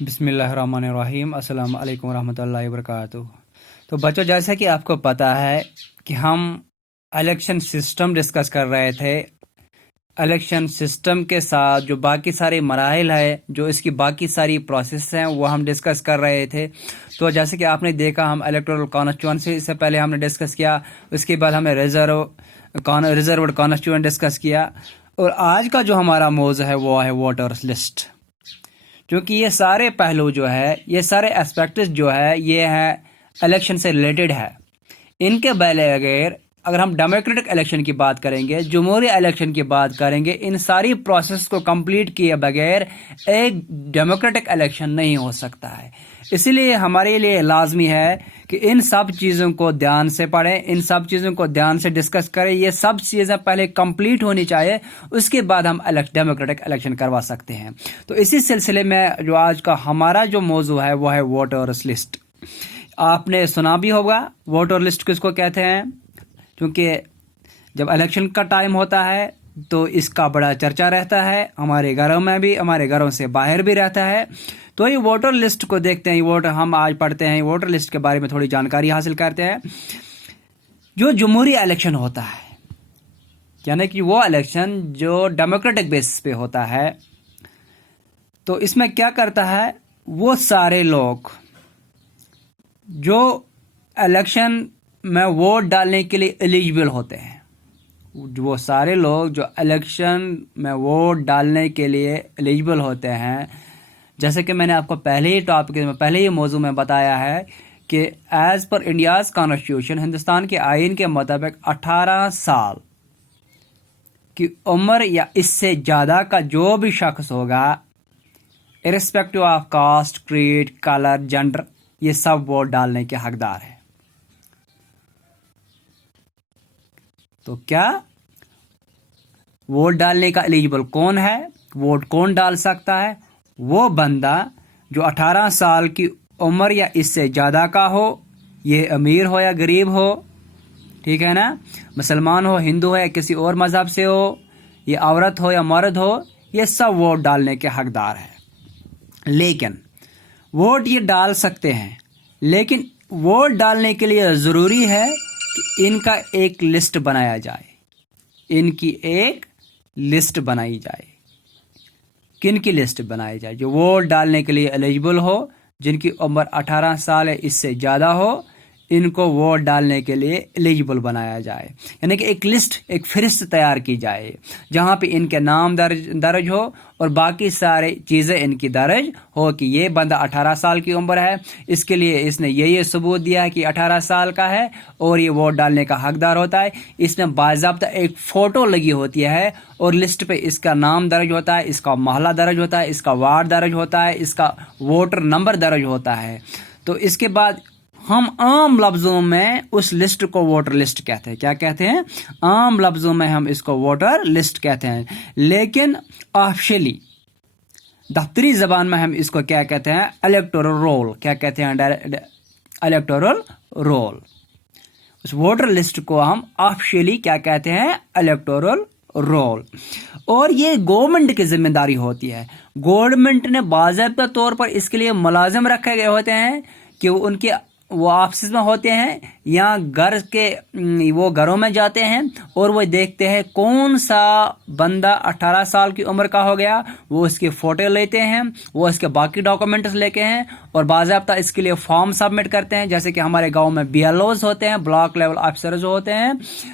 بسم اللہ الرحمن الرحیم۔ السلام علیکم ورحمۃ اللہ وبرکاتہ۔ تو بچوں، جیسا کہ آپ کو پتہ ہے کہ ہم الیکشن سسٹم ڈسکس کر رہے تھے۔ الیکشن سسٹم کے ساتھ جو باقی سارے مراحل ہے، جو اس کی باقی ساری پروسیس ہیں، وہ ہم ڈسکس کر رہے تھے۔ تو جیسے کہ آپ نے دیکھا، ہم الیکٹورل کانسٹیچوئنسی سے پہلے ہم نے ڈسکس کیا، اس کے بعد ہم نے ریزروڈ کانسٹیچوئنٹ ڈسکس کیا، اور آج کا جو ہمارا موضوع ہے وہ ہے ووٹرس لسٹ۔ کیونکہ یہ سارے پہلو جو ہے، یہ سارے اسپیکٹس جو ہے، یہ ہے الیکشن سے ریلیٹڈ ہے۔ ان کے بغیر اگر ہم ڈیموکریٹک الیکشن کی بات کریں گے، جمہوری الیکشن کی بات کریں گے، ان ساری پروسیس کو کمپلیٹ کیے بغیر ایک ڈیموکریٹک الیکشن نہیں ہو سکتا ہے۔ اسی لیے ہمارے لیے لازمی ہے کہ ان سب چیزوں کو دھیان سے پڑھیں، ان سب چیزوں کو دھیان سے ڈسکس کریں۔ یہ سب چیزیں پہلے کمپلیٹ ہونی چاہیے، اس کے بعد ہم ڈیموکریٹک الیکشن کروا سکتے ہیں۔ تو اسی سلسلے میں جو آج کا ہمارا جو موضوع ہے وہ ہے ووٹرس لسٹ۔ آپ نے سنا بھی ہوگا ووٹر لسٹ کس کو کہتے ہیں، کیونکہ جب الیکشن کا ٹائم ہوتا ہے تو اس کا بڑا چرچا رہتا ہے، ہمارے گھروں میں بھی، ہمارے گھروں سے باہر بھی رہتا ہے۔ تو یہ ووٹر لسٹ کو دیکھتے ہیں، ہم آج پڑھتے ہیں ووٹر لسٹ کے بارے میں، تھوڑی جانکاری حاصل کرتے ہیں۔ جو جمہوری الیکشن ہوتا ہے، یعنی کہ وہ الیکشن جو ڈیموکریٹک بیسس پہ ہوتا ہے، تو اس میں کیا کرتا ہے، وہ سارے لوگ جو الیکشن میں ووٹ ڈالنے کے لیے ایلیجبل ہوتے ہیں، وہ سارے لوگ جو الیکشن میں ووٹ ڈالنے کے لیے ایلیجبل ہوتے ہیں، جیسے کہ میں نے آپ کو پہلے ہی موضوع میں بتایا ہے کہ as per India's constitution, Hindustan کے آئین کے مطابق 18 سال کی عمر یا اس سے زیادہ کا جو بھی شخص ہوگا، irrespective of caste, creed, colour, gender, یہ سب ووٹ ڈالنے کے حقدار ہے۔ تو کیا ووٹ ڈالنے کا ایلیجبل کون ہے، ووٹ کون ڈال سکتا ہے؟ وہ بندہ جو 18 سال کی عمر یا اس سے زیادہ کا ہو، یہ امیر ہو یا غریب ہو، ٹھیک ہے نا، مسلمان ہو، ہندو ہو یا کسی اور مذہب سے ہو، یہ عورت ہو یا مرد ہو، یہ سب ووٹ ڈالنے کے حقدار ہے۔ لیکن ووٹ یہ ڈال سکتے ہیں، لیکن ووٹ ڈالنے کے لیے ضروری ہے کہ ان کا ایک لسٹ بنایا جائے، ان کی ایک لسٹ بنائی جائے۔ کن کی لسٹ بنائی جائے؟ جو ووٹ ڈالنے کے لیے ایلیجبل ہو، جن کی عمر 18 سال ہے اس سے زیادہ ہو، ان کو ووٹ ڈالنے کے لیے ایلیجبل بنایا جائے۔ یعنی کہ ایک لسٹ، ایک فہرست تیار کی جائے، جہاں پہ ان کے نام درج ہو اور باقی سارے چیزیں ان کی درج ہو کہ یہ بندہ 18 سال کی عمر ہے، اس کے لیے اس نے یہ ثبوت دیا ہے کہ 18 سال کا ہے اور یہ ووٹ ڈالنے کا حقدار ہوتا ہے۔ اس میں باضابطہ ایک فوٹو لگی ہوتی ہے اور لسٹ پہ اس کا نام درج ہوتا ہے، اس کا محلہ درج ہوتا ہے، اس کا وارڈ درج ہوتا ہے، اس کا ووٹر نمبر درج ہوتا ہے۔ تو اس کے بعد ہم عام لفظوں میں اس لسٹ کو ووٹر لسٹ کہتے ہیں۔ کیا کہتے ہیں؟ عام لفظوں میں ہم اس کو ووٹر لسٹ کہتے ہیں، لیکن آفیشلی دفتری زبان میں ہم اس کو کیا کہتے ہیں؟ Electoral roll. کیا کہتے ہیں؟ Electoral roll. اس ووٹر لسٹ کو ہم آفیشلی کیا کہتے ہیں؟ Electoral roll. اور یہ گورنمنٹ کی ذمہ داری ہوتی ہے۔ گورنمنٹ نے باضابطہ طور پر اس کے لیے ملازم رکھے گئے ہوتے ہیں کہ وہ آفسز میں ہوتے ہیں یا وہ گھروں میں جاتے ہیں اور وہ دیکھتے ہیں کون سا بندہ 18 سال کی عمر کا ہو گیا، وہ اس کی فوٹو لیتے ہیں، وہ اس کے باقی ڈاکومنٹس لے کے ہیں اور باضابطہ اس کے لیے فارم سبمٹ کرتے ہیں۔ جیسے کہ ہمارے گاؤں میں BLOs ہوتے ہیں، بلاک لیول آفیسرز ہوتے ہیں،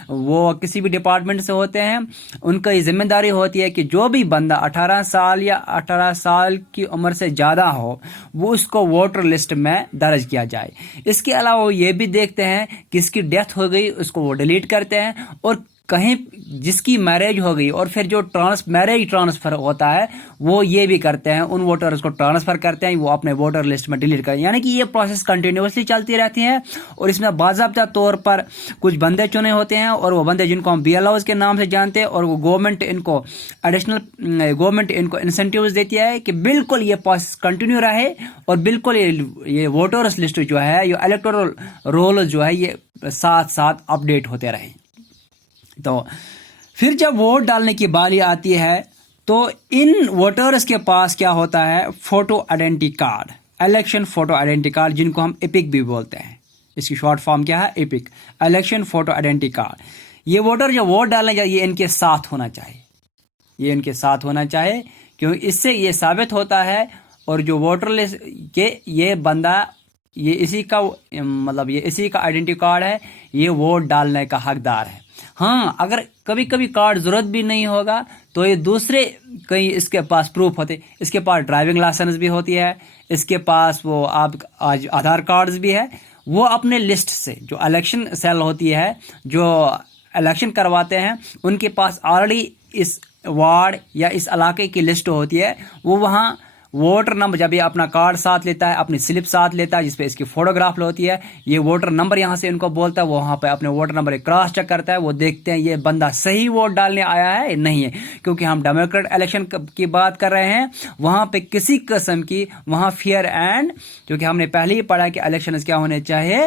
وہ کسی بھی ڈپارٹمنٹ سے ہوتے ہیں، ان کا یہ ذمہ داری ہوتی ہے کہ جو بھی بندہ 18 سال یا 18 سال کی عمر سے زیادہ ہو، وہ اس کو ووٹر لسٹ میں درج کیا جائے۔ اس کے علاوہ وہ یہ بھی دیکھتے ہیں کہ اس کی ڈیتھ ہو گئی، اس کو وہ ڈیلیٹ کرتے ہیں، اور کہیں جس کی میرج ہو گئی اور پھر جو میرج ٹرانسفر ہوتا ہے وہ یہ بھی کرتے ہیں، ان ووٹرز کو ٹرانسفر کرتے ہیں، وہ اپنے ووٹر لسٹ میں ڈیلیٹ کرتے ہیں۔ یعنی کہ یہ پروسیس کنٹینیوسلی چلتی رہتی ہے اور اس میں باضابطہ طور پر کچھ بندے چنے ہوتے ہیں، اور وہ بندے جن کو ہم BLOs کے نام سے جانتے ہیں، اور وہ گورنمنٹ ان کو انسینٹیوز دیتی ہے کہ بالکل یہ پروسیس کنٹینیو رہے اور بالکل یہ ووٹرز لسٹ جو ہے، یہ الیکٹورل رول جو ہے، یہ ساتھ ساتھ اپڈیٹ ہوتے رہے۔ تو پھر جب ووٹ ڈالنے کی باری آتی ہے تو ان ووٹرز کے پاس کیا ہوتا ہے؟ Photo identity card, election photo identity card, جن کو ہم ایپک بھی بولتے ہیں. اس کی شارٹ فارم کیا ہے؟ Epic, election photo identity card. یہ ووٹر جو ووٹ ڈالنے جائے یہ ان کے ساتھ ہونا چاہیے، یہ ان کے ساتھ ہونا چاہیے، کیونکہ اس سے یہ ثابت ہوتا ہے اور جو ووٹر لسٹ کہ یہ بندہ یہ اسی کا مطلب یہ اسی کا آئیڈینٹی کارڈ ہے، یہ ووٹ ڈالنے کا حقدار ہے. ہاں اگر کبھی کبھی کارڈ ضرورت بھی نہیں ہوگا تو یہ دوسرے کہیں اس کے پاس پروف ہوتے، اس کے پاس ڈرائیونگ لائسنس بھی ہوتی ہے، اس کے پاس وہ آپ آج آدھار کارڈز بھی ہے. وہ اپنے لسٹ سے جو الیکشن سیل ہوتی ہے جو الیکشن کرواتے ہیں ان کے پاس آلریڈی اس وارڈ یا اس علاقے کی لسٹ ہوتی ہے. وہ وہاں ووٹر نمبر جب یہ اپنا کارڈ ساتھ لیتا ہے، اپنی سلپ ساتھ لیتا ہے جس پہ اس کی فوٹوگراف ہوتی ہے، یہ ووٹر نمبر یہاں سے ان کو بولتا ہے، وہ وہاں پہ اپنے ووٹر نمبر کراس چیک کرتا ہے، وہ دیکھتے ہیں یہ بندہ صحیح ووٹ ڈالنے آیا ہے نہیں ہے. کیونکہ ہم ڈیموکریٹ الیکشن کی بات کر رہے ہیں، وہاں پہ کسی قسم کی وہاں فیئر اینڈ، کیونکہ ہم نے پہلے ہی پڑھا کہ الیکشنز کیا ہونے چاہیے،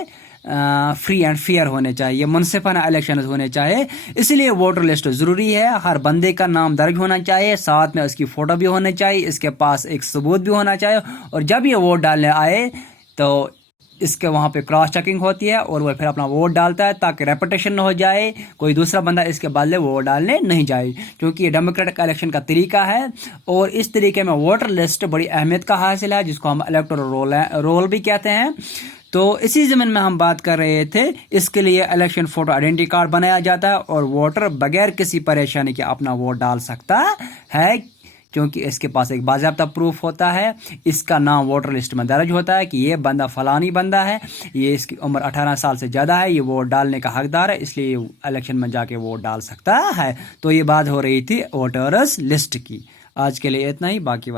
فری اینڈ فیئر ہونے چاہیے، منصفانہ الیکشنز ہونے چاہیے. اس لیے ووٹر لسٹ ضروری ہے، ہر بندے کا نام درج ہونا چاہیے، ساتھ میں اس کی فوٹو بھی ہونا چاہیے، اس کے پاس ایک ثبوت بھی ہونا چاہیے. اور جب یہ ووٹ ڈالنے آئے تو اس کے وہاں پہ کراس چیکنگ ہوتی ہے اور وہ پھر اپنا ووٹ ڈالتا ہے تاکہ ریپوٹیشن نہ ہو جائے، کوئی دوسرا بندہ اس کے بدلے ووٹ ڈالنے نہیں جائے. کیونکہ یہ ڈیموکریٹک الیکشن کا طریقہ ہے اور اس طریقے میں ووٹر لسٹ بڑی اہمیت کا حاصل ہے، جس کو ہم الیکٹورل رول بھی کہتے ہیں. تو اسی ضمن میں ہم بات کر رہے تھے، اس کے لیے الیکشن فوٹو آئیڈینٹی کارڈ بنایا جاتا ہے اور ووٹر بغیر کسی پریشانی کے اپنا ووٹ ڈال سکتا ہے، کیونکہ اس کے پاس ایک باضابطہ پروف ہوتا ہے، اس کا نام ووٹر لسٹ میں درج ہوتا ہے کہ یہ بندہ فلانی بندہ ہے، یہ اس کی عمر 18 سال سے زیادہ ہے، یہ ووٹ ڈالنے کا حقدار ہے، اس لیے الیکشن میں جا کے ووٹ ڈال سکتا ہے. تو یہ بات ہو رہی تھی ووٹرز لسٹ کی. آج کے لیے اتنا ہی، باقی